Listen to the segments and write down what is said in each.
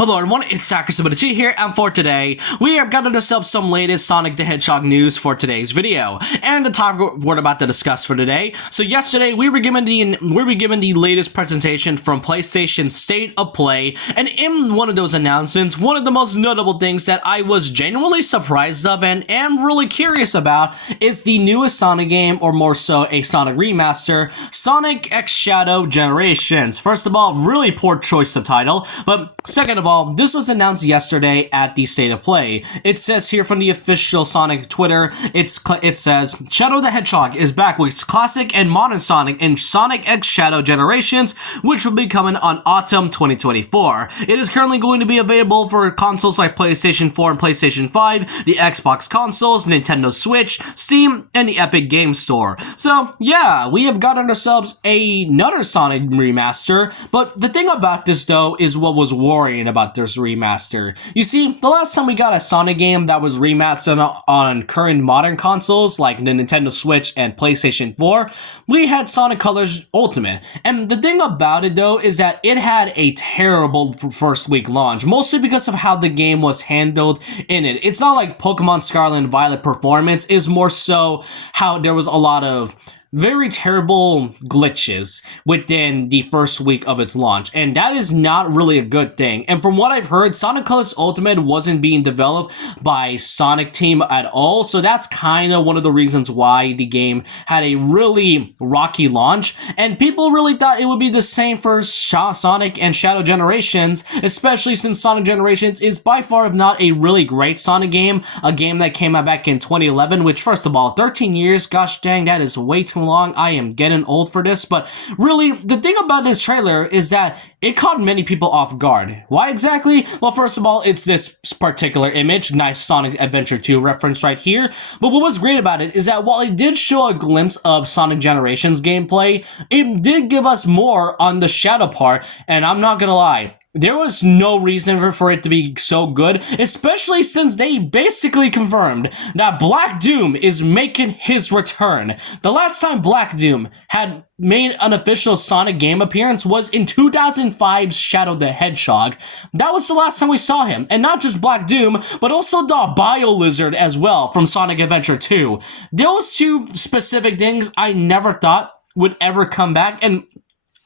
Hello everyone, it's Takasubadachi here, and for today, we have gathered ourselves some latest Sonic the Hedgehog news for today's video. And the topic we're about to discuss for today. So yesterday, we were given the latest presentation from PlayStation's State of Play, and in one of those announcements, one of the most notable things that I was genuinely surprised of and am really curious about is the newest Sonic game, or more so a Sonic remaster, Sonic X Shadow Generations. First of all, really poor choice of title, but second of all, this was announced yesterday at the State of Play. It says here from the official Sonic Twitter, it says, Shadow the Hedgehog is back with classic and modern Sonic in Sonic X Shadow Generations, which will be coming on autumn 2024. It is currently going to be available for consoles like PlayStation 4 and PlayStation 5, the Xbox consoles, Nintendo Switch, Steam, and the Epic Games Store. So, yeah, we have gotten ourselves another Sonic remaster, but the thing about this, though, is what was worrying about this remaster. You see, the last time we got a Sonic game that was remastered on current modern consoles like the Nintendo Switch and PlayStation 4, we had Sonic Colors Ultimate. And the thing about it, though, is that it had a terrible first week launch, mostly because of how the game was handled in it. It's not like Pokemon Scarlet and Violet performance, is more so how there was a lot of very terrible glitches within the first week of its launch, and that is not really a good thing. And from what I've heard, Sonic Colors Ultimate wasn't being developed by Sonic Team at all, so that's kind of one of the reasons why the game had a really rocky launch, and people really thought it would be the same for Sonic and Shadow Generations, especially since Sonic Generations is by far, if not a really great Sonic game, a game that came out back in 2011, which, first of all, 13 years, gosh dang, that is way too long. I am getting old for this, but really, the thing about this trailer is that it caught many people off guard. Why exactly? Well, first of all, it's this particular image, nice Sonic Adventure 2 reference right here, but what was great about it is that while it did show a glimpse of Sonic Generations gameplay, it did give us more on the Shadow part, and I'm not gonna lie, there was no reason for it to be so good, especially since they basically confirmed that Black Doom is making his return. The last time Black Doom had made an official Sonic game appearance was in 2005's Shadow the Hedgehog. That was the last time we saw him, and not just Black Doom, but also the Bio Lizard as well from Sonic Adventure 2. Those two specific things I never thought would ever come back, and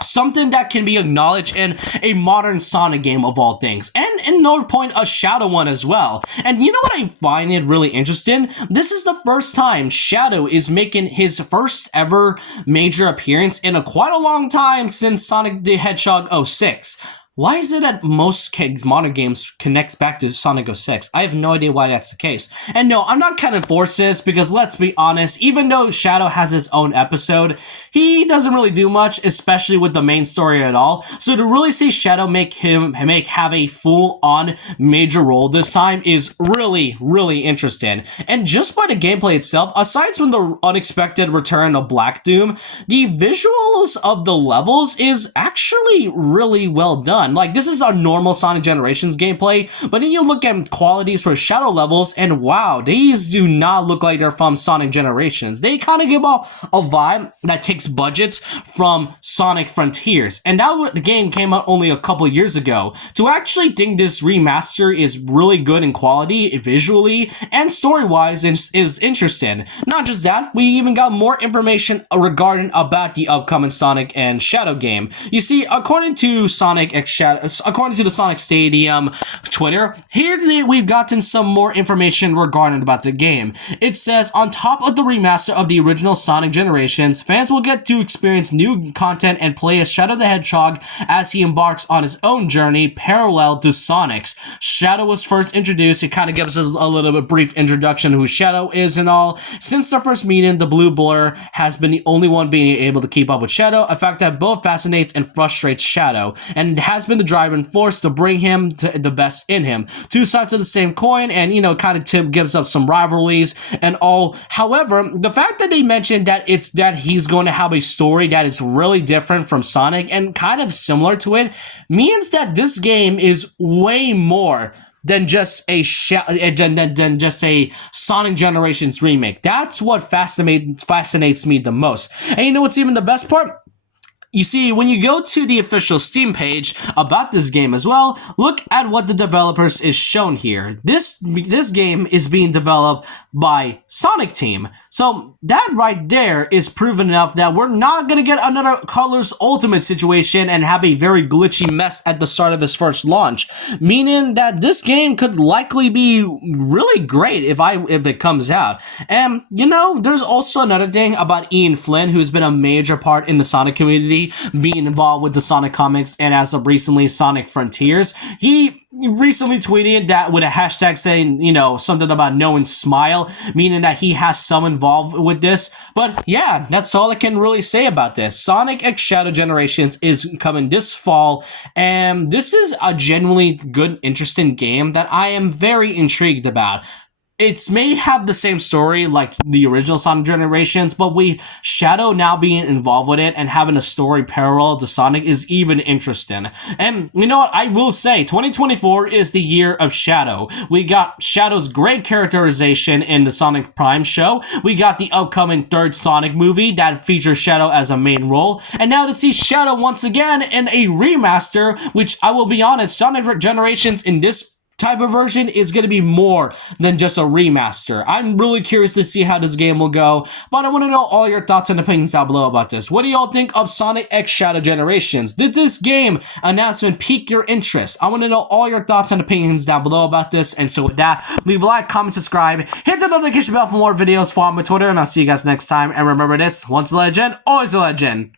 something that can be acknowledged in a modern Sonic game of all things. And in no point, a Shadow one as well. And you know what I find it really interesting? This is the first time Shadow is making his first ever major appearance in quite a long time since Sonic the Hedgehog 06. Why is it that most modern games connect back to Sonic 06? I have no idea why that's the case. And no, I'm not counting forces because let's be honest, even though Shadow has his own episode, he doesn't really do much, especially with the main story at all. So to really see Shadow have a full-on major role this time is really, really interesting. And just by the gameplay itself, aside from the unexpected return of Black Doom, the visuals of the levels is actually really well done. Like, this is our normal Sonic Generations gameplay, but then you look at qualities for Shadow levels, and wow, these do not look like they're from Sonic Generations. They kind of give off a vibe that takes budgets from Sonic Frontiers, and the game came out only a couple years ago. To actually think this remaster is really good in quality, visually, and story-wise is interesting. Not just that, we even got more information regarding about the upcoming Sonic and Shadow game. You see, according to according to the Sonic Stadium Twitter, here today we've gotten some more information regarding about the game. It says, on top of the remaster of the original Sonic Generations, fans will get to experience new content and play as Shadow the Hedgehog as he embarks on his own journey parallel to Sonic's. Shadow was first introduced. It kind of gives us a little bit brief introduction to who Shadow is and all. Since their first meeting, the Blue Blur has been the only one being able to keep up with Shadow, a fact that both fascinates and frustrates Shadow, and has been the driving force to bring him to the best in him. Two sides of the same coin, and kind of gives up some rivalries and all. However, the fact that they mentioned that he's going to have a story that is really different from Sonic and kind of similar to it means that this game is way more than just a Sonic Generations remake. That's what fascinates me the most. And you know what's even the best part? You see, when you go to the official Steam page about this game as well, look at what the developers is shown here. This game is being developed by Sonic Team. So that right there is proven enough that we're not going to get another Colors Ultimate situation and have a very glitchy mess at the start of its first launch. Meaning that this game could likely be really great if it comes out. And, you know, there's also another thing about Ian Flynn, who's been a major part in the Sonic community, being involved with the Sonic comics and as of recently Sonic Frontiers. He recently tweeted that with a hashtag saying, you know, something about no and smile, meaning that he has some involved with this. But yeah, that's all I can really say about this. Sonic X Shadow Generations is coming this fall, and this is a genuinely good, interesting game that I am very intrigued about. It may have the same story like the original Sonic Generations, but with Shadow now being involved with it and having a story parallel to Sonic is even interesting. And you know what? I will say, 2024 is the year of Shadow. We got Shadow's great characterization in the Sonic Prime show. We got the upcoming third Sonic movie that features Shadow as a main role. And now to see Shadow once again in a remaster, which I will be honest, Sonic Generations in this type of version is going to be more than just a remaster. I'm really curious to see how this game will go, but I want to know all your thoughts and opinions down below about this. What do y'all think of Sonic X Shadow Generations? Did this game announcement pique your interest? I want to know all your thoughts and opinions down below about this, and so with that, leave a like, comment, subscribe, hit the notification bell for more videos, follow me on Twitter, and I'll see you guys next time, and remember this, once a legend, always a legend.